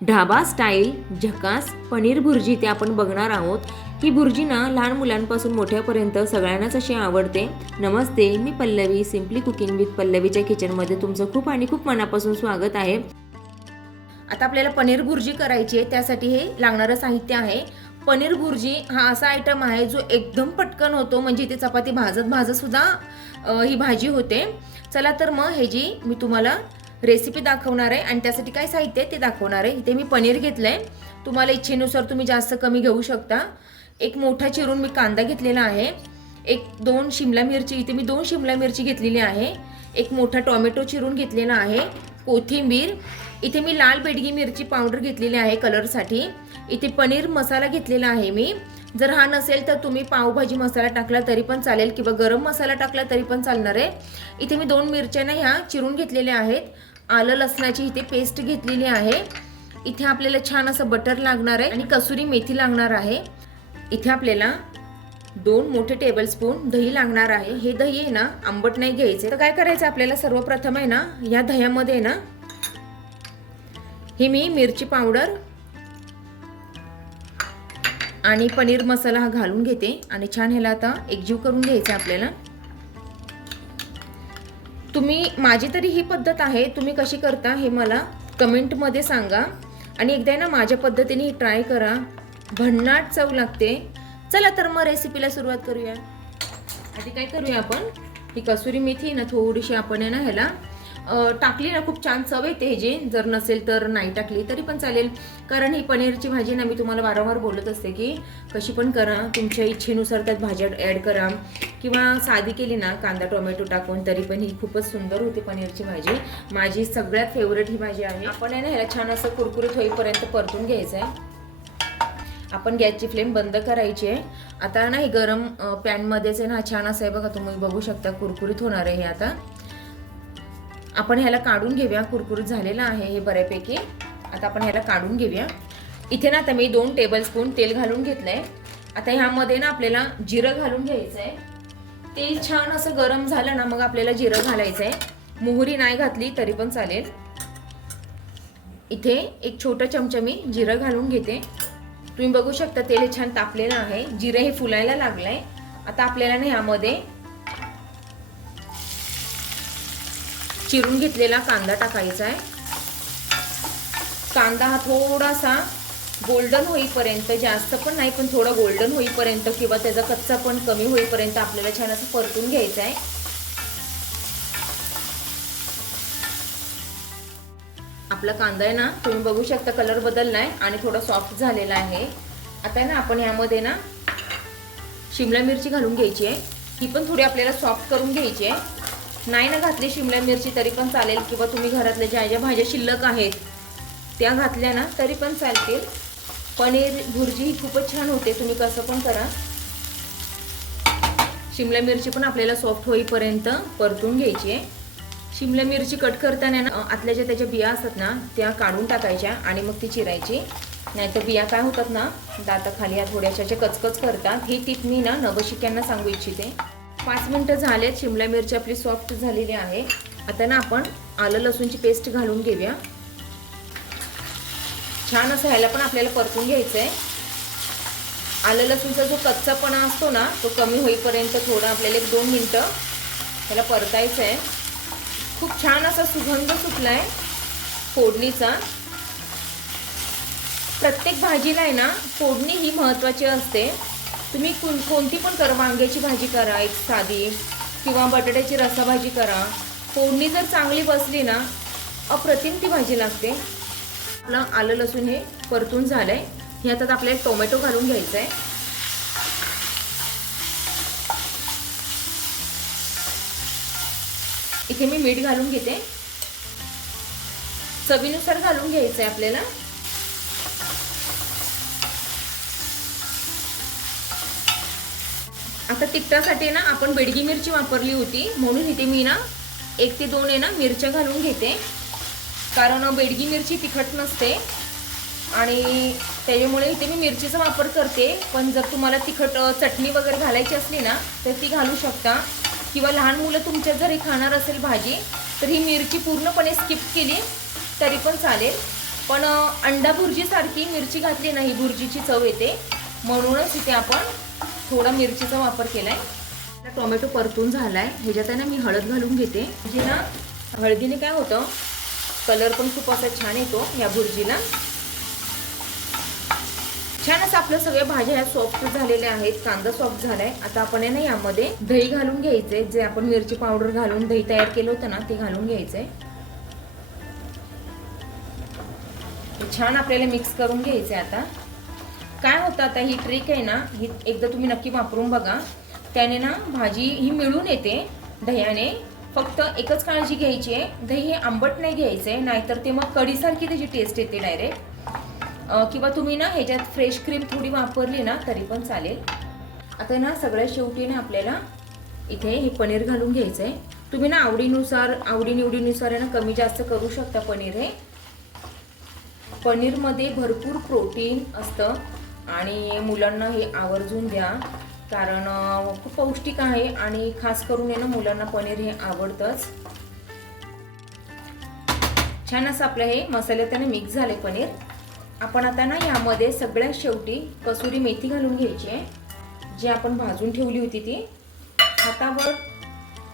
Dhaba style झकास पनीर भुर्जी ते आपण बघणार आहोत। ही भुर्जी ना लहान मुलांपासून मोठ्यापर्यंत सगळ्यांनाच अशी आवडते। नमस्ते, मी पल्लवी, सिम्पली कुकिंग विथ पल्लवीच्या किचनमध्ये तुमचं खूप आणि खूप मनापासून स्वागत आहे। आता आपल्याला पनीर भुर्जी करायची आहे, त्यासाठी हे लागणारं साहित्य आहे। पनीर भुर्जी हा असा आयटम आहे जो एकदम पटकन होतो, म्हणजे इथे चपाती भाजत सुद्धा ही भाजी होते। चला तर मग हे जी मी तुम्हाला रेसिपी दाखवणार आहे आणि त्यासाठी काय साहित्य आहे ते दाखवणार आहे। इथे मी पनीर घेतलंय, तुम्हाला इच्छेनुसार तुम्ही जास्त कमी घेऊ शकता। एक मोठा चिरून मी कांदा घेतलेला आहे, एक 2 शिमला मिरची, इथे मी 2 शिमला मिरची घेतलेली आहे, एक मोठा टोमॅटो चिरून घेतलेला आहे, कोथिंबीर, इथे मी लाल बेडगी मिरची पावडर घेतलेली आहे कलरसाठी, इथे पनीर मसाला घेतलेला आहे मी। जर हा नसेल तर तुम्ही पावभाजी मसाला टाकला तरी पण चालेल किंवा गरम मसाला टाकला तरी पण चालणार आहे। इथे मी 2 मिरच्या ह्या चिरून घेतलेल्या आहेत, आलं लसणाची इथे पेस्ट घेतलेली आहे, इथे आपल्याला छान असं बटर लागणार आहे आणि कसुरी मेथी लागणार आहे। इथे आपल्याला 2 मोठे टेबलस्पून दही लागणार आहे। हे दही आहे ना आंबट नाही घ्यायचे, तर काय करायचं आपल्याला सर्वप्रथम आहे ना या दह्यामध्ये ना ही मी मिरची पावडर आणि पनीर मसाला हा घालून घेते आणि छान ह्याला आता एकजीव करून घ्यायचं आपल्याला। तुम्ही माझी तरी ही पद्धत आहे, तुम्ही कशी करता हे मला कमेंटमध्ये सांगा आणि एकदा ना माझ्या पद्धतीने ही ट्राय करा, भन्नाट चव लागते। चला तर मग रेसिपीला सुरुवात करूया। आधी काय करूया आपण, ही कसुरी मेथी ना थोडीशी आपण आहे ना ह्याला टाकली ना खूप छान चव येते ह्याची, जर नसेल तर नाही टाकली तरी पण चालेल, कारण ही पनीरची भाजी ना मी तुम्हाला वारंवार बोलत असते की कशी पण करा, तुमच्या इच्छेनुसार त्यात भाज्या ॲड करा किंवा साधी केली ना कांदा टोमॅटो टाकून तरी पण ही खूपच सुंदर होते पनीरची भाजी। माझी सगळ्यात फेवरेट ही भाजी आहे। आपण आहे ना ह्याला छान असं कुरकुरीत होईपर्यंत परतून घ्यायचं आहे। आपण गॅसची फ्लेम बंद करायची आहे। आता ना हे गरम पॅनमध्येच आहे ना छान असं आहे बघा, तुम्ही बघू शकता कुरकुरीत होणार आहे हे। आता आपण ह्याला काढून घेऊया, कुरकुरीत झालेला आहे हे बऱ्यापैकी। आता आपण ह्याला काढून घेऊया। इथे ना आता मी 2 टेबलस्पून तेल घालून घेतलंय। आता ह्यामध्ये ना आपल्याला जिरं घालून घ्यायचंय। तेल छान असं गरम झालं ना मग आपल्याला जिरं घालायचंय, मोहरी नाही घातली तरी पण चालेल। इथे एक छोटा चमचा मी जिरं घालून घेते। तुम्ही बघू शकता तेल छान तापलेलं आहे, जिरं हे फुलायला लागलंय। आता आपल्याला ना ह्यामध्ये चिरून घेतलेला कांदा टाकायचा आहे। कांदा हा थोडासा गोल्डन होईपर्यंत, जास्त पण नाही पण थोडा गोल्डन होईपर्यंत किंवा त्याचा कच्चा पण कमी होईपर्यंत आपल्याला छान असं परतून घ्यायचं आहे। आपला कांदा आहे ना तुम्ही बघू शकता कलर बदललाय आणि थोडा सॉफ्ट झालेला आहे। आता ना आपण यामध्ये ना शिमला मिरची घालून घ्यायची आहे, ही पण थोडी आपल्याला सॉफ्ट करून घ्यायची आहे। नाही ना घातली शिमला मिरची तरी पण चालेल किंवा तुम्ही घरातल्या ज्या ज्या भाज्या शिल्लक आहेत त्या घातल्या ना तरी पण चालतील। पनीर भुर्जी ही खूपच छान होते, तुम्ही कसं पण करा। शिमला मिरची पण आपल्याला सॉफ्ट होईपर्यंत परतून घ्यायची आहे। शिमला मिरची कट करताना ना आतल्या ज्या त्याच्या बिया असतात ना त्या काढून टाकायच्या आणि मग ती चिरायची, नाहीतर बिया काय होतात ना दाताखाली या थोड्याशा कचकच करतात। ही टिप मी ना नवशिक्यांना सांगू इच्छिते। 5 मिनिटं झालेत, शिमला मिरची आपली सॉफ्ट झालेली आहे। आता ना आपण आलं लसूणची पेस्ट घालून घेऊया। छान असं ह्याला पण आपल्याला परतून घ्यायचं आहे। आलं लसूणचा जो कच्चापणा असतो ना तो कमी होईपर्यंत थोडं आपल्याला 1-2 मिनिटं ह्याला परतायचं आहे। खूप छान असा सुगंध सुटलाय फोडणीचा। प्रत्येक भाजीला आहे ना फोडणी ही महत्त्वाची असते। तुम्ही कोणती पण करा, वांग्याची भाजी करा एक साधी किंवा बटाट्याची रसाभाजी करा, फोडणी जर चांगली बसली ना अप्रतिम ती भाजी लागते। आपलं आलं लसूण हे परतून झालंय, ह्यात आपल्याला टोमॅटो घालून घ्यायचा आहे। इथे मी मीठ घालून घेते, चवीनुसार घालून घ्यायचं आहे आपल्याला। आता तिखटासाठी ना आपण बेडगी मिरची वापरली होती म्हणून इथे मी ना 1 ते 2 आहे ना मिरच्या घालून घेते, कारण बेडगी मिरची तिखट नसते आणि त्याच्यामुळे इथे मी मिरचीचा वापर करते। पण जर तुम्हाला तिखट चटणी वगैरे घालायची असली ना तर ती घालू शकता किंवा लहान मुलं तुमच्या जरी खाणार असेल भाजी तर ही मिरची पूर्णपणे स्किप केली तरी पण चालेल। पण अंडा भुर्जीसारखी मिरची घातली नाही भुर्जीची चव येते, म्हणूनच इथे आपण थोडा मिरचीचा वापर केलाय. टोमॅटो परतून झालाय. ह्याच्यात ना मी हळद घालून घेते. म्हणजे ना हळदीने काय होतं, कलर पण खूप असा छान येतो या भुर्जीला. छान असं आपलं सगळ्या भाज्या ह्या सॉफ्ट झालेल्या आहेत. कांदा सॉफ्ट झालाय. आता आपण ना यामध्ये दही घालून घ्यायचे. जे आपण मिरची पावडर घालून दही तयार केलं होतं ना ते घालून घ्यायचंय. छान आपल्याला मिक्स करून घ्यायचंय. आता काय होतं, आता ही ट्रिक आहे ना, ही एकदा तुम्ही नक्की वापरून बघा. त्याने ना भाजी ही मिळून येते दह्याने. फक्त एकच काळजी घ्यायची आहे, दही हे आंबट नाही घ्यायचंय, नाहीतर ते मग कढीसारखी त्याची टेस्ट येते डायरेक्ट. किंवा तुम्ही ना ह्याच्यात फ्रेश क्रीम थोडी वापरली ना तरी पण चालेल. आता ना सगळ्यात शेवटी ना आपल्याला इथे हे पनीर घालून घ्यायचंय. तुम्ही ना आवडीनिवडीनुसार ना कमी जास्त करू शकता पनीर. हे पनीरमध्ये भरपूर प्रोटीन असतं आणि मुलांना हे आवर्जून द्या, कारण खूप पौष्टिक आहे आणि खास करून ना मुलांना पनीर हे आवडतंच. छान असं आपलं हे मसाल्यात मिक्स झाले पनीर. आपण आता ना यामध्ये सगळ्यात शेवटी कसुरी मेथी घालून घ्यायची आहे, जी आपण भाजून ठेवली होती ती. हातावर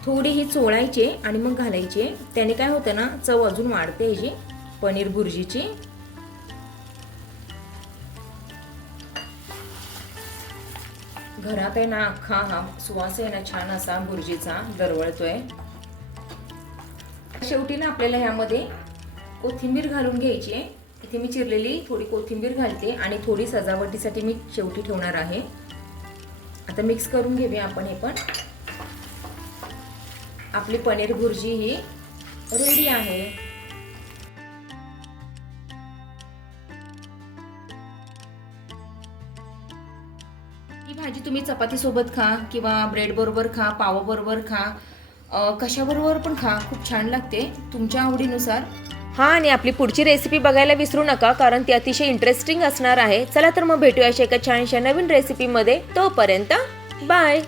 थोडी ही चोळायची आणि मग घालायची. त्याने काय होतं ना, चव अजून वाढते ह्याची पनीर भुर्जीची. घरात आहे ना अख्खा हा सुवास आहे ना छान असा भुर्जीचा दरवळतोय. शेवटी ना आपल्याला ह्यामध्ये कोथिंबीर घालून घ्यायची आहे. इथे मी चिरलेली थोडी कोथिंबीर घालते आणि थोडी सजावटीसाठी मी शेवटी ठेवणार आहे. आता मिक्स करून घेऊया आपण हे पण. आपली पनीर भुर्जी ही रेडी आहे. ही भाजी तुम्ही चपाती सोबत खा किंवा ब्रेड बरोबर खा, पाव बरोबर खा, कशाबरोबर पण खा, खूप छान लागते तुमच्या आवडीनुसार. हां, आणि आपली पुढची रेसिपी बघायला विसरू नका, कारण ती अतिशय इंटरेस्टिंग असणार आहे. चला तर मग भेटूया अशा एका छानशा नवीन रेसिपीमध्ये. तोपर्यंत बाय.